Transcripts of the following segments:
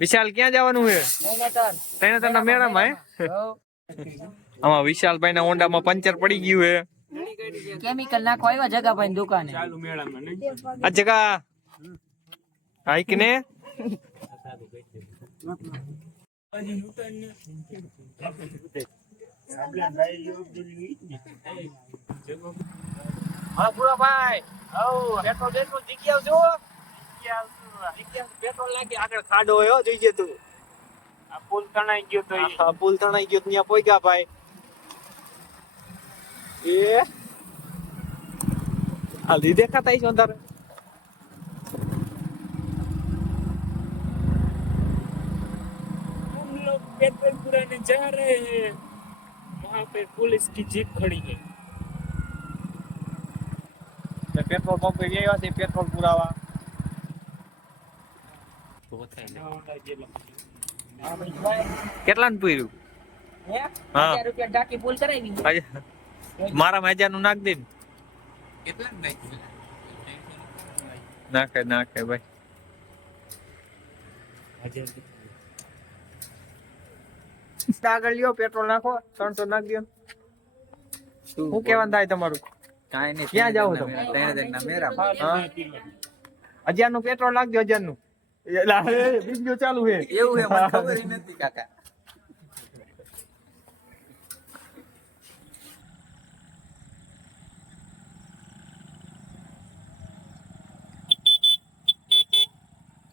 વિશાલ ક્યાં જવાનું છે? તૈનાતરના મેળામાં હે? આમાં વિશાલભાઈ ના હોન્ડામાં પંચર પડી ગયું હે. કેમિકલ નાખવા આવ્યા જગાભાઈ ની દુકાને. ચાલુ મેળામાં નહીં આ જગા આઈક ને હા પૂરા ભાઈ પેટ્રોલ પેટ્રોલ જીકી આવજો. પેટ્રોલ નાખી આગળ ખાડો હોય જોઈજે તું. આ પુલ તણાઈ ગયો તો હા પુલ તણાઈ ગયો ત્યાં પોગ્યા ભાઈ. એ આ લી દેખાતા છે અંદર. हम लोग पेट्रोल पुराने जा रहे हैं वहां पे पुलिस की जीप खड़ी है પેટ્રોલ પંપ पे ગયા છે પેટ્રોલ પુરાવા. કેટલા ને પૂર્યું? હા. 1000 રૂપિયા ટાંકી ફૂલ કરાવી. મારા 1000 નું નાખ દે ને. નાખે નાખે ભાઈ. આગળ લ્યો પેટ્રોલ નાખો 300 નાખ દો. શું કેવાનું થાય તમારું? કાઈ નહીં. ક્યાં જાવ તમે? તૈનાતરના મેળામાં. 1000 નું પેટ્રોલ નાખજો 1000 નું. બીજો ચાલુ છે એવું હે મને ખબર ય નથી કાકા.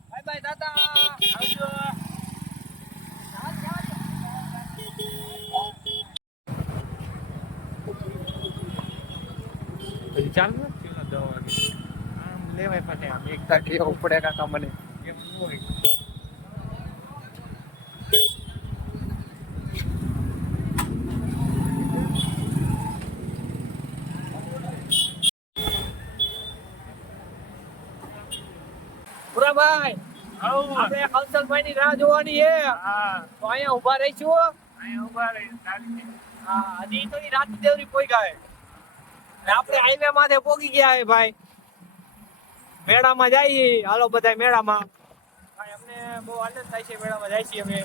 બાય બાય દાદા આવજો. ચાલુ આમ લેવાય ફાટે આમ એક તાક લેવું પડે કાકા મને. એમ ન હોય. પુરાભાઈ આપણે કંસલભાઈ ની રાહ જોવાની છે. હા તો અહીંયા ઉભા રહીશું. અહીં ઉભા રહી હા હજી તો રાત દેવરી પોગ્યા હે. આપણે હાઈવે માથે પોગી ગયા હે ભાઈ. મેળામાં જઈએ હાલો બધા મેળામાં. ભાઈ અમને બહુ આનંદ થાય છે મેળામાં જાય છીએ અમે.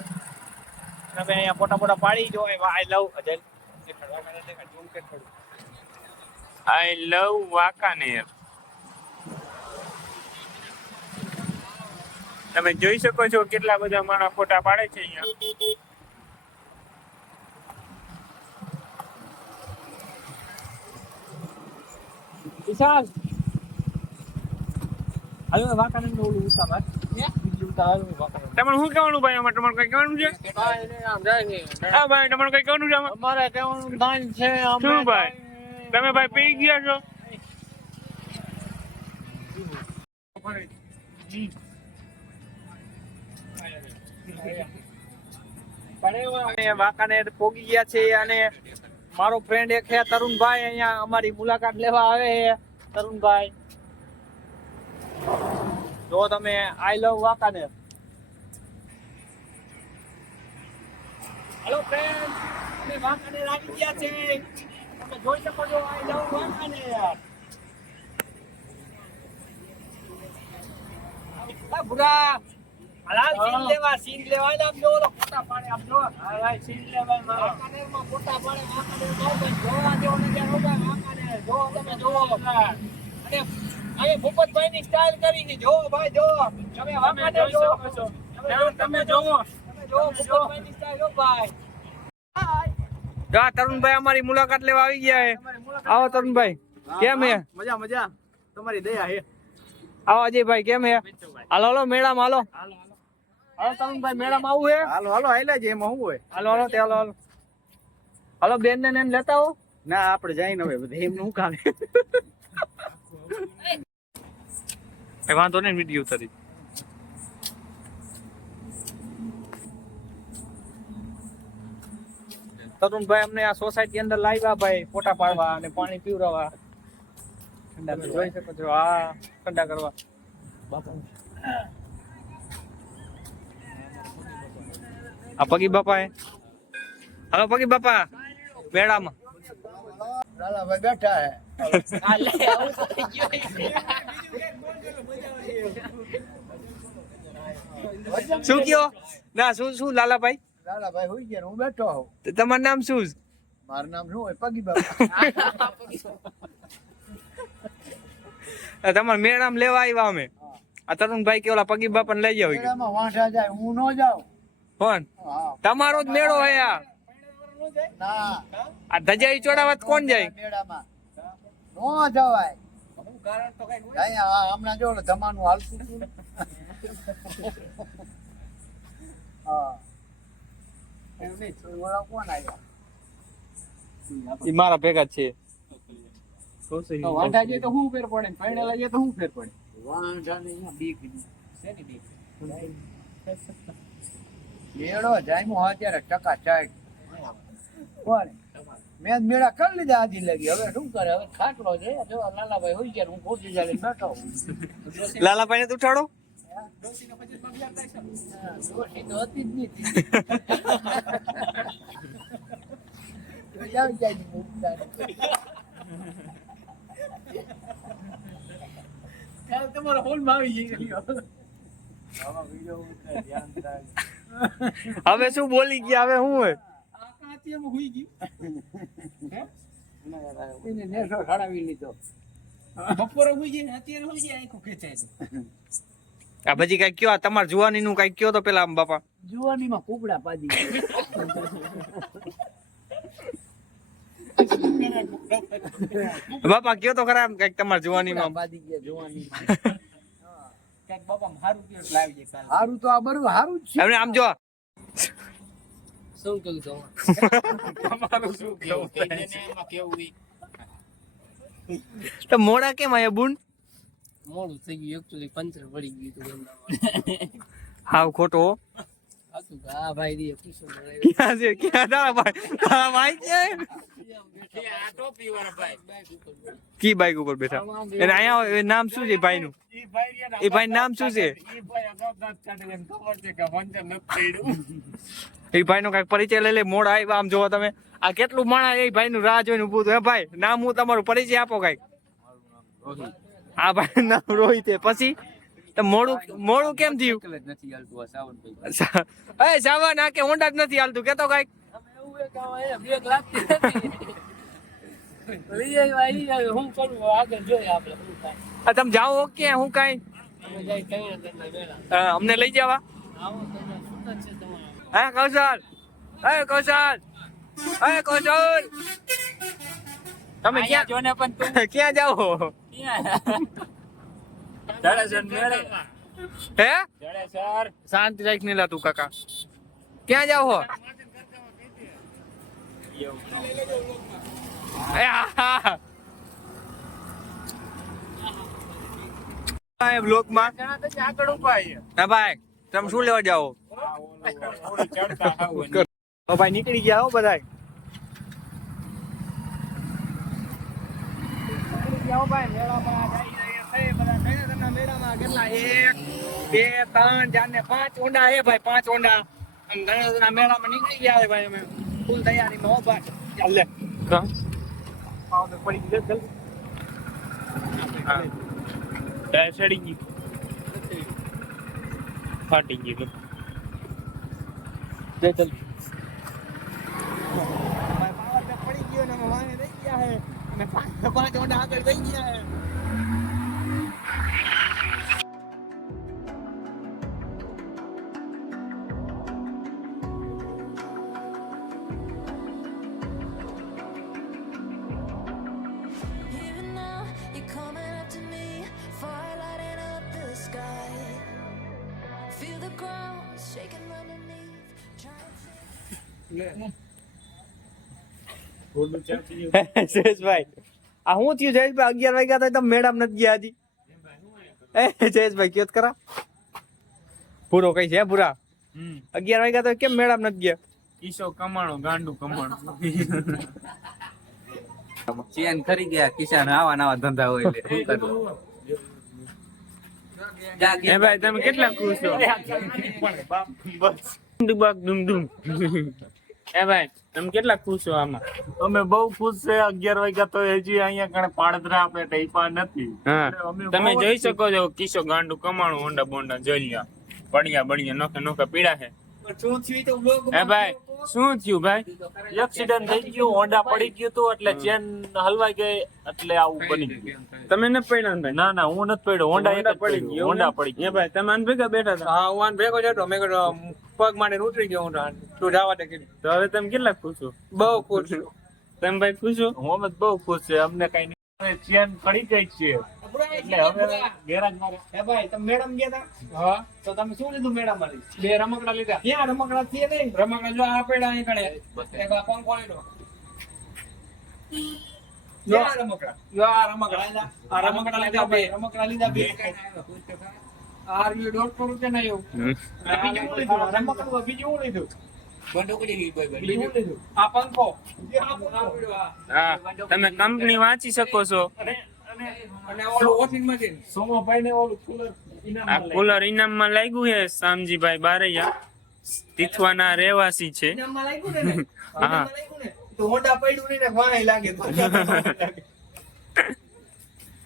તમે અહીંયા ફોટા ફોટા પાડી જો આઈ લવ અજલ ઝૂમ કે થોડું. આઈ લવ વાંકાનેર. તમે જોઈ શકો છો કેટલા બધા મારા ફોટા પાડે છે અહીંયા. વિશાલ આયો વાકાને નું ઓલું ઉતાર બીજું ઉતાર વાકાને. તમારે શું કહેવાનું ભાઈ આમાં? તમારે કઈ કહેવાનું છે? આમ જાય છે. હા ભાઈ તમારે કઈ કહેવાનું છે આમાં? અમારે કેવાનું દાન છે શું ભાઈ તમે ભાઈ પી ગયા છો? અમે વાંકાનેર પોગી ગયા છે અને મારો ફ્રેન્ડ એક છે તરુણભાઈ અહીંયા અમારી મુલાકાત લેવા આવે છે. તરુણભાઈ જો તમે આઈ લવ વાંકાનેર. હેલો ફ્રેન્ડ અમે વાંકાનેર આવી ગયા છે. તમે જોઈ શકો છો આઈ લવ વાંકાનેર. આ બુરા હાલ સીન લેવા ને આમ જો ફોટા પાડે આમ જો. હા ભાઈ સીન લે ભાઈ મારો. વાંકાનેરમાં ફોટા પાડે વાંકાનેર જોવા જેવો નજારો ભાઈ વાંકાનેર જો તમે જોવો. અને અહીં ભૂપતભાઈ ની સ્ટાઇલ કરી છે જો ભાઈ જો તમે વાંકાનેર જોઈ જો. શકો છો. તમે જોવો તમે જો ભૂપતભાઈ ની સ્ટાઇલ હો ભાઈ. જો તરુણભાઈ અમારી મુલાકાત લેવા આવી ગયા છે. આવો તરુણભાઈ કેમ હે? મજા મજા તમારી દયા હે. આવો અજયભાઈ કેમ હે? હાલો હાલો મેળામાં હાલો. હાલો તરુણભાઈ મેળામાં આવું હે? હાલો હાલો આયલા છે એમાં શું હોય? હાલો હાલો તે હાલો હાલો હાલો બેન ને લેતા આવો. ના આપણે જઈને હવે બધે એમ નું કામ. એ વાંધો નહીં વિડીયો ઉતારી. તરુણભાઈ અમને આ સોસાયટી અંદર લાવ્યા ભાઈ ફોટા પાડવા અને પાણી પીવડાવવા. ઠંડા જોઈ શકો છો આ ઠંડા કરવા. આ પગી બાપા હે. હાલો પગી બાપા મેળામાં લાલા ભાઈ બેઠા હે. શું કયો ના શું લાલાભાઈ લાલાભાઈ હોઈ ગયા ને હું બેઠો હોઉં. તો તમારું નામ શું છે? મારું નામ શું હોય? પગી બાપા. તમારે મેળામ લેવા આવ્યા અમે આ તરુણભાઈ કે ઓલા પગી બાપાને લઈ જાવ મેળામાં વાંઢા જાય હું ન જાઉં. કોણ હા. તમારો જ મેળો હે આ ના આ ધજાઈ ચોડાવત કોણ જાય મેળામાં નો જવાય. અહીંયા હમણાં જો ને ધમાનું હાલતું હતું ને. હા એમ નહીં, ઓલા કોણ આવ્યા? ઈ મારા ભેગા જ છે તો વાંઢા જાય તો શું ફેર પડે? પૈણેલા જાય તો શું ફેર પડે? વાંઢાને અહીંયા બીક નહીં. શેની બીક? મેળો જામ્યો અત્યારે ચકાચક. કોણ? મેં મેળા કરી લીધા આજી લગી. હવે શું કરે? હવે ખાટલો છે. જો લાલાભાઈ હોઈ ગયા, હું ખોટી જાય બેઠો હું. લાલાભાઈ ને ઉઠાડો ડોશી તો હતી જ નહીં. તો જાવ જાય ને મુકતા. કાલ તમારો હોલમાં આવી ગયો. આવા વિડિયો ઉતાર ધ્યાન રાખ. હવે શું બોલી ગયા હવે શું હોય એને નેસો ખડાવી લીધો. બપોરે હોઈ જાય અત્યારે હોઈ જાય આખું ખેંચાય છે. આ પછી કઈ કયો તમારે જુવાની નું કઈ કયો તો પેલા આમ બાપા જુવાનીમાં કુકડા પાડી બાપા કયો તો ખરા કઈક તમારે જુવાની માં પાડી ગયા જુવાની. ક્યાંક બાપા હારું કે લાવી દે કાલ હારું તો આ બરું હારું જ છે. હવે આમ જો શું કહું તો તમારું શું કેવું કહી દે ને એમાં કેવું ઈ તો મોડા કેમ આયા બુન મોડું થઈ ગયું એકચ્યુઅલી પંચર પડી ગયું હતું હાવ ખોટો હો. હતું કે આ ભાઈ દી કિશોર ક્યાં છે ક્યાં તારા ભાઈ તારા ભાઈ ક્યાં આ ટોપી વાળા ભાઈ કી બાઈક ઉપર બેઠા એને અહીંયા એ નામ શું છે ભાઈ નું એ ભાઈ નામ શું છે એ ભાઈ નો કઈક પરિચય લઈ લે મોડા આવ્યા આમ જોવો તમે આ કેટલું માણા એ ભાઈ નું રાહ જોઈને ઉભું હતું હે ભાઈ નામ હું તમારું પરિચય આપો કઈક આ ભાઈ નામ રોહિત છે પછી તો મોડું કેમ થયું નથી હાલતું આ સાવનભાઈ એ સાવન આ કે હોન્ડા જ નથી હાલતું કેતો કઈક એવું એક આવે બ્રેક લાગતી નથી લઈ આવી હું કરું આગળ જોઈએ આપણે શું થાય આ તમે જાઓ કે હું કઈ અમે જાય કઈ વેલા અમને લઈ જવા આવો તમે શું છે તમારે હે કૌશલ તમે ક્યાં જો ને પણ તું ક્યાં જાઓ જડેસર મેળે હે જડેસર શાંતિ રાખ ને લા તું કાકા ક્યાં જાઓ હો એ હા આ બ્લોક માં આગળ ઉભા છે ના ભાઈ તમે શું લેવા જાઓ ચડતા આવું તો ભાઈ નીકળી ગયા હો બધાય ભાઈ મેળામાં જઈ રહ્યા છે બધા કયા મેળામાં કેટલા 1 2 3 4 ને 5 ઊંડા હે ભાઈ 5 ઊંડા અને ગણેશના મેળામાં નીકળી ગયા છે ભાઈ અમે ફૂલ તૈયારીમાં હો ભાઈ ચાલ લે પાવ પડી ગઈ જલ્દી હા ટાયર સડી ગઈ ફાટી ગઈ જય જલ્દી ભાઈ પાવર પેક પડી ગયો ને અમે વાંહે રહી ગયા હે અને 5 ઊંડા આગળ વહી ગયા હે Even now, you're coming up to me, fire lighting up the sky. Feel the ground shaking underneath. Jayeshbhai આ હું થયું જયેશભાઈ 11 વાગ્યા તો તમે મેડમ નથી ગયા હજી એ જયેશભાઈ કયો કરા પૂરો કઈ છે પૂરા 11 વાગ્યા તો કેમ મેડમ નથી ગયા ઈસો કમાણો ગાંડું કમાણો ચેન ખરી ગયા કિસાન આવા નવા ધંધા હોય એટલે શું કરવું હે ભાઈ તમે કેટલા ખુશ છો બસ ડુબાક ડુમ ડુમ હે ભાઈ તમે કેટલા ખુશ છો આમાં અમે બહુ ખુશ છે 11 વાગ્યા તો હજી અહીંયા કણે પાડદરા આપણે ટાઈપા નથી હા અમે તમે બહુ જ જોઈ શકો છો કિસ્સો ગાંડું કમાણું હોન્ડા બોન્ડા જલિયા પડ્યા બળિયા નોખે નોખે પીડા છે શું થયું તો બ્લોગ હે ભાઈ શું થયું ભાઈ એક્સિડન્ટ થઈ ગયું હોન્ડા પડી ગયું હતું એટલે ચેન હલવાઈ ગઈ એટલે આવું બની ગયું તમે ન પડ્યા ને ભાઈ ના ના હું નથી પડ્યો હોન્ડા એક જ પડી પડ્યું. ગયો હોન્ડા પડી હે ભાઈ તમે આને ભેગા બેઠા હતા હા હું આને ભેગો જતો મેં કીધું પગ માંડીને ઉતરી ગયો હું તું જવા દે કીધું તો હવે તમે કેટલા ખુશ છો બહુ ખુશ છું તમે ભાઈ ખુશ છો હું અમે બહુ ખુશ છે અમને કઈ નહીં ચેન પડી ગઈ છે એટલે હવે ગેરાજ મારે હે ભાઈ તમે મેડમ ગયા હતા હા તો તમે શું લીધું મેડમ માંથી 2 રમકડા લીધા ક્યાં રમકડા છે નહીં રમકડા જો આ પડ્યા અહીં કણે એક આ પંખો લીધો જો આ રમકડા આ રમકડા લીધા બે રમકડા લીધા બે આ રહ્યું 150 રૂપિયા ના એવું બીજું શું લીધું રમકડું બીજું શું લીધું બીજું શું લીધું આ પંખો હા તમે કંપની વાંચી શકો છો અને ઓલું વોશિંગ મશીન સોમાભાઈ ને ઓલું કુલર આ કુલર ઇનામમાં લાગ્યું છે શામજીભાઈ બારૈયા તીથવાના રહેવાસી છે ઇનામમાં લાગ્યું ને હા. ઇનામમાં લાગ્યું ને તો હોન્ડા પડ્યું નહીં ને વાહે લાગે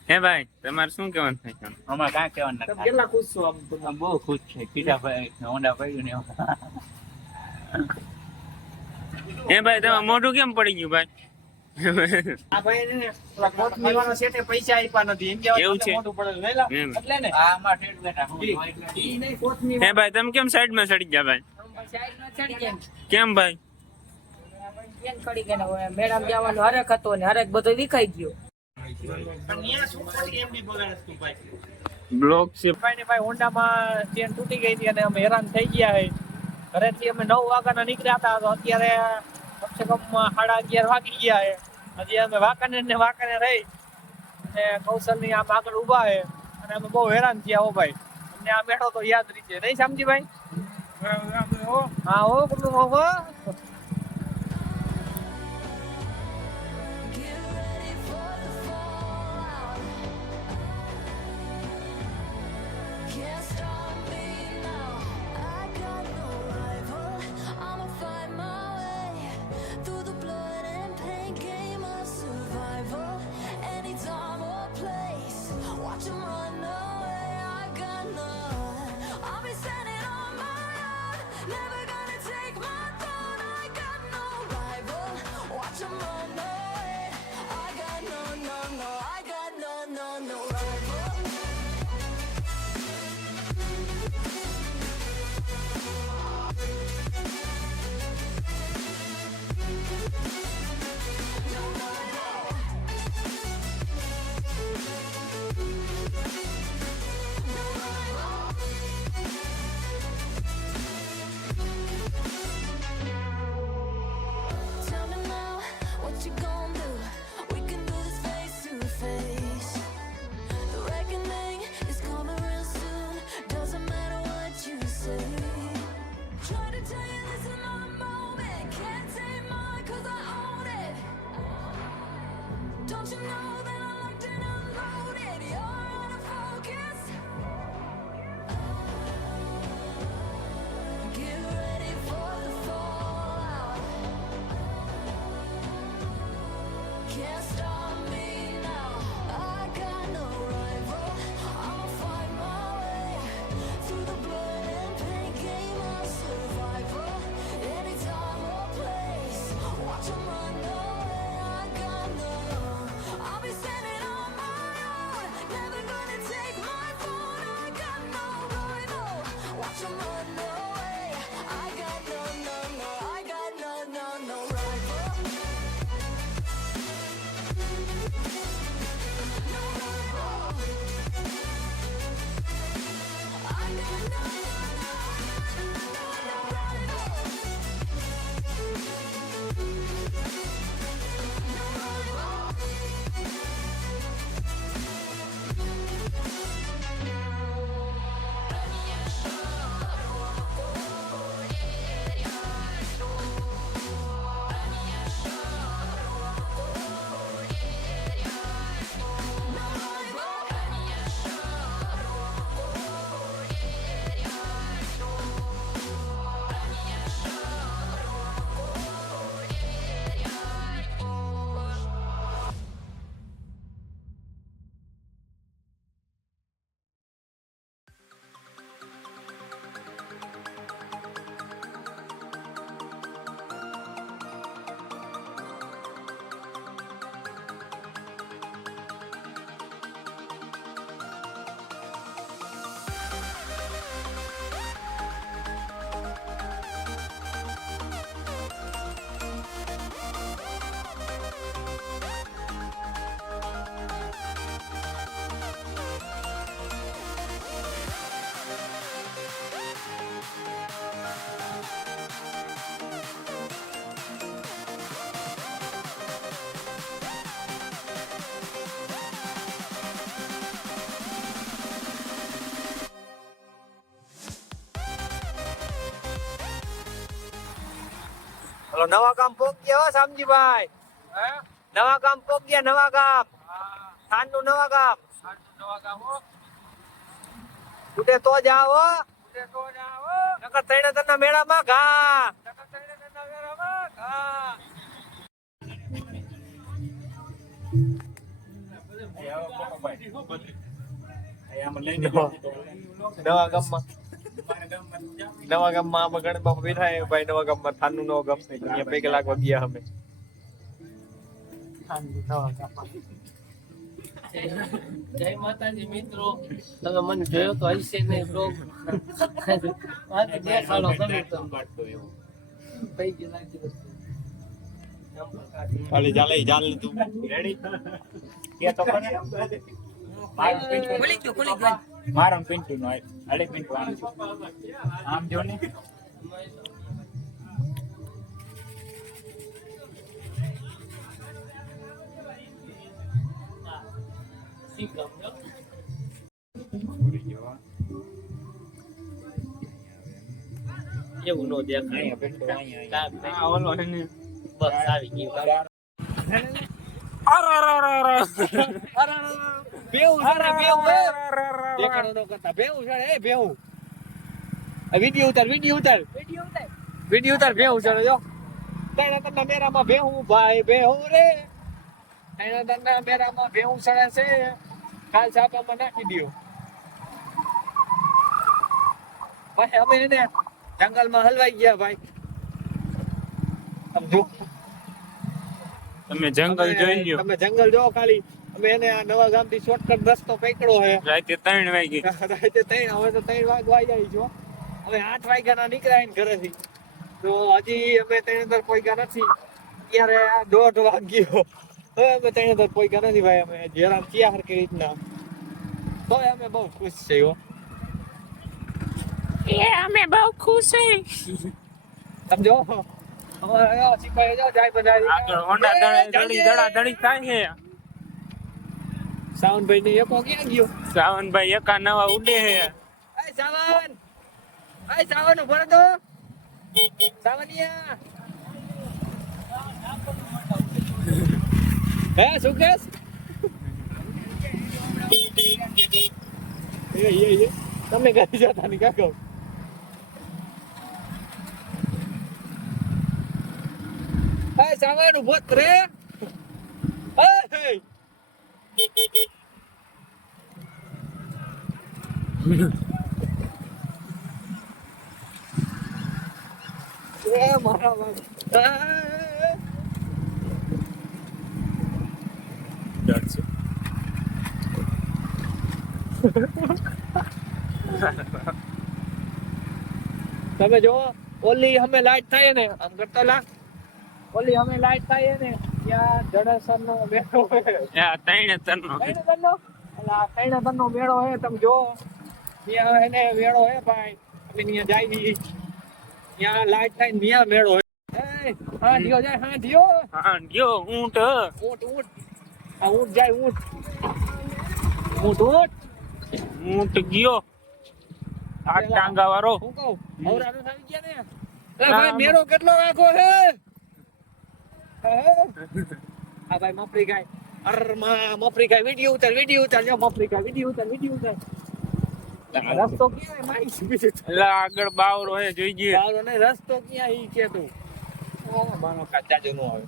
હે ભાઈ તમારે શું કહેવાનું થાય છે? અમારે કાંઈ કહેવાનું તમે નથી. કેટલા ખુશ છો આમ અમે બહુ ખુશ છે કીધાભાઈ હોન્ડા પડ્યું ને હે ભાઈ તમારે મોઢું કેમ પડી ગયું ભાઈ આ ભાઈ ને પેલા કોથમીર વાળા શેઠે પૈસા આપ્યા નથી એમ કહેવાય એવું તમને છે? મોઢું પડેલું નહીં લા? એમ. એટલે ને આમાં ઠેઠ બેઠા ઈ નહીં કોથમીર હે ભાઈ તમે કેમ સાઈડમાં સડી ગયા ભાઈ કેમ ભાઈ મેડમ જવાનો હરક હતો ને હરક બધો વિખાઈ ગયો પણ ન્યા શું કરી એમ ની બગાડસ તું ભાઈ બ્લોક છે ભાઈ ને ભાઈ હોન્ડામાં ચેન તૂટી ગઈ હતી અને અમે હેરાન થઈ ગયા છે ઘરેથી અમે 9 વાગ્યાના નીકળ્યા હતા તો અત્યારે કમસે કમ 11:30 વાગી ગયા છે હજી અમે વાંકાનેર રહી અને કૌશલની આમ આગળ ઊભા છે અને અમે બહુ હેરાન થયા હો ભાઈ અમને આ બેઠો તો યાદ રીચે નહીં સમજી ભાઈ હા હો કેટલું હો Get ready for the fallout. Can't stop me now. I got no rival. I'ma find my way through the blood and pain game of survival. Any time or place, watch 'em run away. I got none. I'll be standing on my own. Never gonna take my throne. I hello નવા ગામ પોક ગયા હો શામજીભાઈ. નવા ગામ પોક ગયા, નવા ગામ. થાનનું નવા ગામ. ઉડે તો જાવ હો. નકર તૈણેતરના મેળામાં ઘા. નવા ગામમાં અમે ગણેશ બાપા બેઠા હે ભાઈ. નવા ગામમાં થાનનું નવા ગામ છે. અહીંયા પૈકી લાગવા ગયા અમે. જય માતાજી મિત્રો, તમે મને જોયો તો હશે નહીં બ્લોગ. દેખાડો તમે તો પૈકી લાગી વસ્તુ. ખાલી ચાલે ચાલ તું. રેડી કે તો કોને ખુલી ગયો. મારમ પિન્ટુ નો અડે પિન્ટુ આમ જો ને એવું નો દેખાય. પિન્ટુ આ ઓલો હે ને બસ આવી ગયું. બેવું છે ને, બેવું હે. દેખાડો ન કરતા બેવું છે ને, એ બેવું. આ વિડિયો ઉતાર બેવું છે ને, જો. તૈણેતરના મેળામાં બેહું ભાઈ બેહું રે. તૈણેતરના મેળામાં બેહું સડે છે. કાલ છાપામાં નાખી દ્યો. ભાઈ અમે એને જંગલમાં હલવાઈ ગયા ભાઈ. સમજો તમે જંગલ જોઈ લ્યો. તમે જંગલ જો ખાલી. અમે એને આ નવા ગામથી શોર્ટકટ રસ્તો પકડ્યો છે. રાતે 3 વાગે. રાતે 3 હવે તો 3 વાગવા જાય છો. હવે 8 વાગ્યાના નીકળ્યા ને ઘરેથી. તો હજી અમે 3 પહોંચ્યા નથી. ત્યારે 1:30 વાગ્યો. હવે અમે 3 પહોંચ્યા નથી ભાઈ. અમે જેરામ ક્યાં હરકી રીતના. તો અમે બહુ ખુશ છે હો. અમે બહુ ખુશ છે. સમજો અમારા સિપાહી જો જાય બધા. આગળ હોન્ડા દડી થાય છે. સાવનભાઈ ને એકો ક્યાં ગયો? સાવનભાઈ એકા નવા ઉડે છે. એ સાવન ઉભો રહો તો. સાવનિયા હે સુકેશ એ તમે ગાડી જતા ની કાકો. હે સાવન ઉભો રે. એ મારા તમે જો ઓલી અમે લાઈટ થાય ને આમ કરતા લા. ઓલી અમે લાઈટ થાય ને ત્યાં જડેસર નો મેળો હોય. તૈણેતરનો. તૈણેતરનો મેળો હે. તમે જો ત્યાં એને મેળો હે ભાઈ. અમે ત્યાં જાય ત્યાં લાઈટ થાય ને ત્યાં મેળો હે. હા ઢીયો જાય. હા ઢીયો. હા ગયો ઊંટ. ઊંટ આ ઊંટ જાય. ઊંટ ઊંટ ગયો. આ ટાંગા વાળો. હું કહું હવરા તો આવી ગયા ને. ભાઈ મેળો કેટલો રાખો હે. આ ભાઈ મફરી ગાય. મફરી ગાય વિડિયો ઉતાર જો મફરી ગાય વિડિયો ઉતાર. રસ્તો ક્યાં મારી એટલે આગળ બાવરો હે જોઈ ગયે. બાવરો ને રસ્તો ક્યાં ઈ કે તું. માનો કાચા જો નો આવે.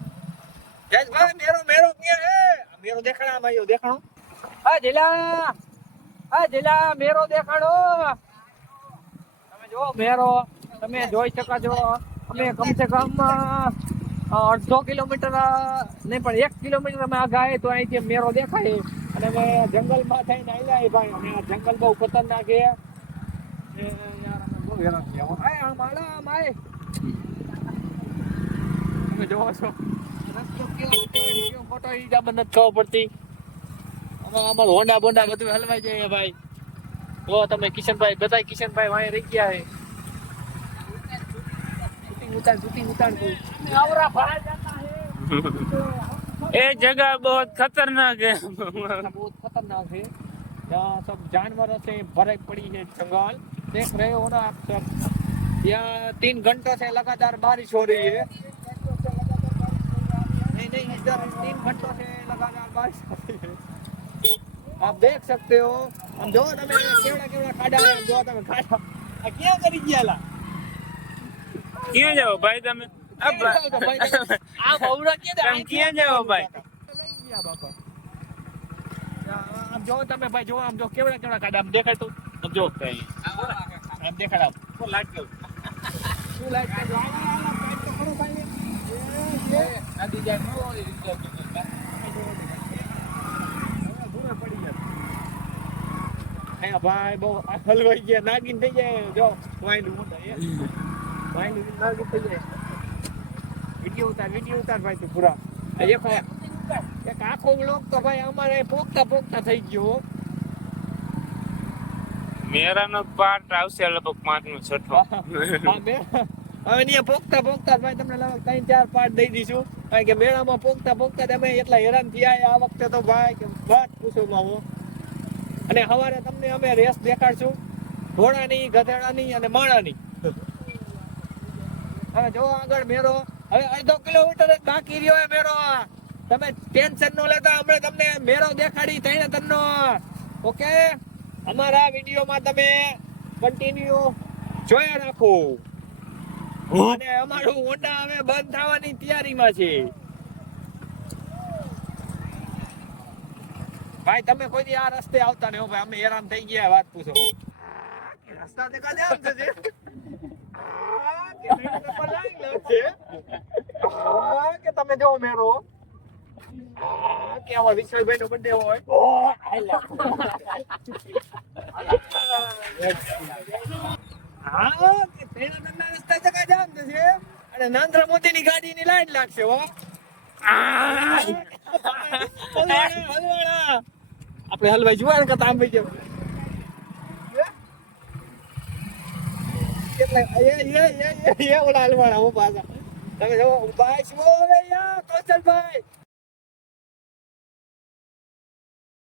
જય ભાઈ મેરો ક્યાં હે? મેરો દેખાણા માયો દેખાણો. આ જેલા મેરો દેખાડો. તમે જો મેરો તમે જોઈ શકો છો. અમે કમસે કમ 1.5 કિલોમીટર નહીં પણ 1 કિલોમીટર અમે આગાએ તો અહીંથી મેરો દેખાય. અને અમે જંગલમાં થઈને આવ્યા ભાઈ. અમે આ જંગલ બહુ ખતરનાક છે. યાર અમે બહુ હેરાન થયા. આમ આય તમે જોવો છો રસ્તો કેવો ફોટો ઈ જ નથી ખબર પડતી. અમાર હોન્ડા બોન્ડા બધું હલવાઈ જાય ભાઈ. જો તમે કિશનભાઈ બધાય કિશનભાઈ વાંહે રહી ગયા છે. શૂટિંગ ઉતાર આવરા ભાઈ જાતા હે. ये जगह बहुत खतरनाक है. बहुत खतरनाक है. यहाँ सब जानवरों से भरे पड़ी है जंगल. देख रहे हो ना आप सब. यहाँ 3 घंटों से लगातार बारिश हो रही है. नहीं नहीं इधर 3 घंटों से लगातार बारिश हो रही है आप देख सकते हो हम जो તમે કેવડા કેવડા ખાડા જો તમે ખાડા આ ક્યાં કરી ગયાલા ક્યાં જાઓ ભાઈ તમે આ બહુડા કે તમે ક્યાં જાઓ ભાઈ ગયા બાપા આમ જો તમે ભાઈ જો આમ જો કેવડા કેવડા ખાડા આમ દેખાતું આમ જો આમ દેખાડા કો લાઈટ કેવું શું લાઈટ જો આ પાઇપ તો ખરો ભાઈ નદી જાય ન હોય હવે ધૂળે પડી જાય અહીંયા ભાઈ બહુ હલવાઈ ગયા નાગીન થઈ જાય જો વાઈનું મોટા વાઈનું નાગીન થઈ જાય વિડીયો ઉતાર ભાઈ તું પૂરા એક આખો બ્લોક તો ભાઈ અમારે પોગતા પોગતા થઈ ગયો મેરાનો પાર્ટ આવશે લગભગ 5નો 6થો હવે ત્યાં પોગતા પોગતા ભાઈ તમને લગભગ 3-4 પાર્ટ દઈ દઈશું કારણ કે મેળામાં પોગતા પોગતા તમે એટલા હેરાન થયા આ વખતે તો ભાઈ કે વાત પૂછો માં હો અને સવારે તમને અમે રેસ દેખાડશું ઘોડાની ગધેડાની અને માણાની હવે જો આગળ મેરો હવે 1/2 કિલોમીટર જ બાકી રહ્યો હે મેરો તમે ટેન્શન નો લેતા હમણાં તમને મેરો દેખાડી તઈને તન્નો ઓકે અમારા વિડીયોમાં તમે કન્ટિન્યુ જોયા રાખો અને અમારું હોન્ડા હવે બંધ થવાની તૈયારીમાં છે ભાઈ તમે કોઈ દી આ રસ્તે આવતા ને હો ભાઈ અમે હેરાન થઈ ગયા વાત પૂછો રસ્તા દેખા જામ છે કે તમે જો મેરો કે અમાર વિશાલભાઈ નો બર્થડે હોય હા કે પેલા રસ્તા દેખા જામ છે અને નરેન્દ્ર મોદી ની ગાડી ની લાઈન લાગશે હો હલવાડા આપણે હલવાઈ જોવા કરતા આમ ભાઈ કેટલા ઓલા હલવાડા હો પાછા તમે જો ભાઈ શું હવે યા કોચલભાઈ